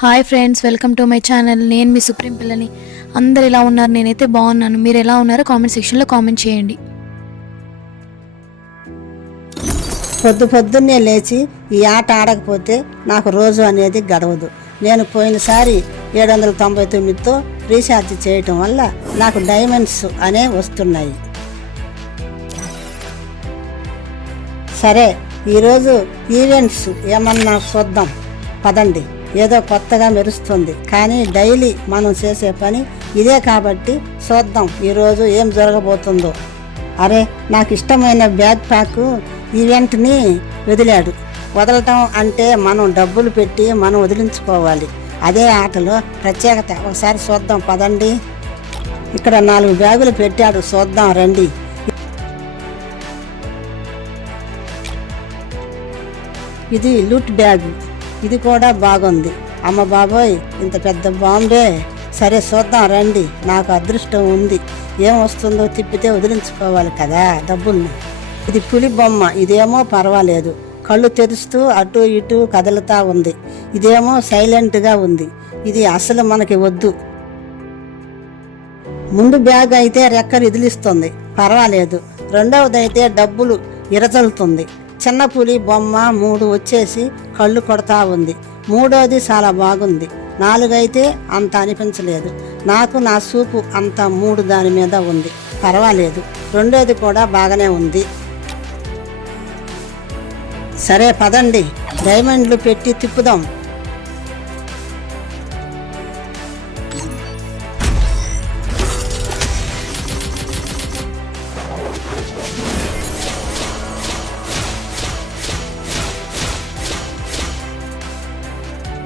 Hi friends, welcome to my channel. నేను మీ supreme పిల్లని. అందరు ఎలా ఉన్నారు? నేనైతే బాగున్నాను. మీరు ఎలా ఉన్నారో కామెంట్ సెక్షన్లో కామెంట్ చేయండి. పొద్దున్నే లేచి ఈ ఆట ఆడకపోతే నాకు రోజు అనేది గడవదు. నేను పోయినసారి 799తో రీఛార్జ్ చేయటం వల్ల నాకు డైమండ్స్ అనే వస్తున్నాయి. సరే, ఈరోజు ఈవెంట్స్ ఏమన్నా చూద్దాం పదండి. ఏదో కొత్తగా మెరుస్తుంది, కానీ డైలీ మనం చేసే పని ఇదే కాబట్టి చూద్దాం ఈరోజు ఏం జరగబోతుందో. అరే, నాకు ఇష్టమైన బ్యాగ్ ప్యాక్ ఈవెంట్ని వదలటం అంటే మనం డబ్బులు పెట్టి మనం వదిలించుకోవాలి. అదే ఆటలో ప్రత్యేకత. ఒకసారి చూద్దాం పదండి. ఇక్కడ 4 బ్యాగులు పెట్టాడు, చూద్దాం రండి. ఇది లూట్ బ్యాగ్. ఇది కూడా బాగుంది. అమ్మ బాబోయ్, ఇంత పెద్ద బాంబే. సరే చూద్దాం రండి. నాకు అదృష్టం ఉంది. ఏం వస్తుందో తిప్పితే వదిలించుకోవాలి కదా డబ్బుల్ని. ఇది పులి బొమ్మ. ఇదేమో పర్వాలేదు, కళ్ళు తెరుస్తూ అటు ఇటు కదులుతా ఉంది. ఇదేమో సైలెంట్గా ఉంది. ఇది అసలు మనకి వద్దు. ముందు బ్యాగ్ అయితే రెక్కలు ఇదిలిస్తుంది, పర్వాలేదు. రెండవదైతే డబ్బులు ఇరచలుతుంది. చిన్న పులి బొమ్మ 3 వచ్చేసి కళ్ళు కొడతా ఉంది. మూడోది చాలా బాగుంది. 4 అయితే అంత అనిపించలేదు నాకు. నా సూపు అంత 3 దాని మీద ఉంది, పర్వాలేదు. రెండోది కూడా బాగానే ఉంది. సరే పదండి, డైమండ్లు పెట్టి తిప్పుదాం.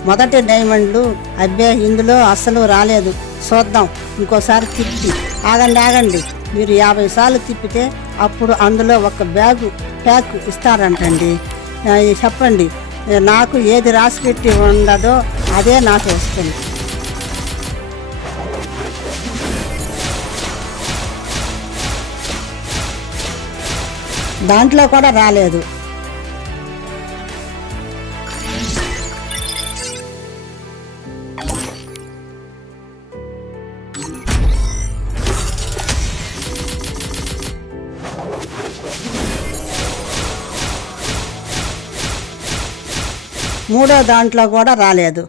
మొదటి డైమండ్లు అబ్బే, ఇందులో అస్సలు రాలేదు. చూద్దాం ఇంకోసారి తిప్పి. ఆగండి, మీరు 50 సార్లు తిప్పితే అప్పుడు అందులో ఒక ప్యాక్ ఇస్తారంటండి. చెప్పండి, నాకు ఏది రాసిపెట్టి ఉండదో అదే నాకు వస్తుంది. దాంట్లో కూడా రాలేదు. మూడో దాంట్లో కూడా రాలేదు.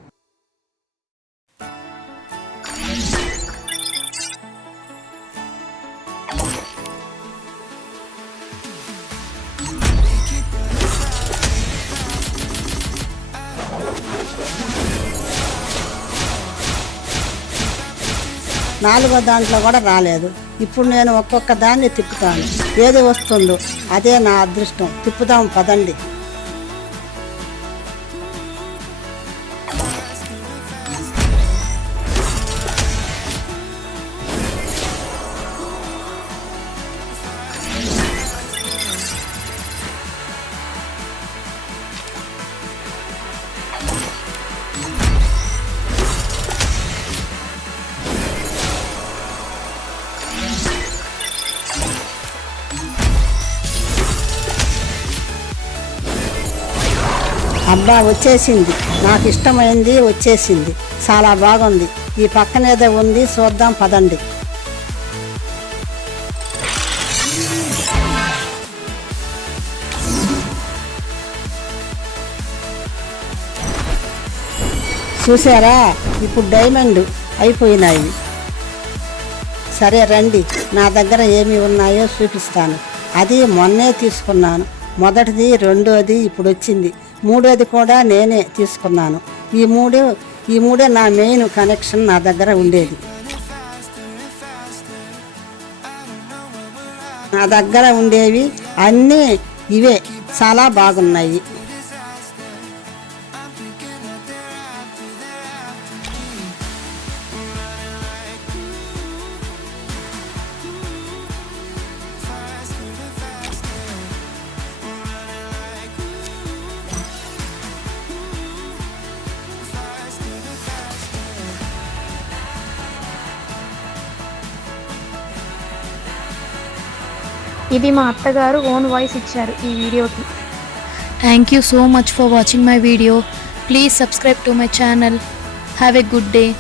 నాలుగో దాంట్లో కూడా రాలేదు. ఇప్పుడు నేను ఒక్కొక్క దాన్ని తిప్పుతాను. ఏది వస్తుందో అదే నా అదృష్టం. తిప్పుదాం పదండి. అబ్బా, వచ్చేసింది. నాకు ఇష్టమైంది వచ్చేసింది. చాలా బాగుంది. ఈ పక్కనేదో ఉంది, చూద్దాం పదండి. చూసారా, ఇప్పుడు డైమండ్ అయిపోయినాయి. సరే రండి, నా దగ్గర ఏమి ఉన్నాయో చూపిస్తాను. అది మొన్నే తీసుకున్నాను. మొదటిది, రెండోది ఇప్పుడు వచ్చింది. మూడోది కూడా నేనే తీసుకున్నాను. ఈ మూడే నా మెయిన్ కనెక్షన్ నా దగ్గర ఉండేది. నా దగ్గర ఉండేవి అన్నీ ఇవే. చాలా బాగున్నాయి. ఇది మా అత్తగారు ఓన్ వాయిస్ ఇచ్చారు ఈ వీడియోకి. Thank you so much for watching my video. Please subscribe to my channel. Have a good day.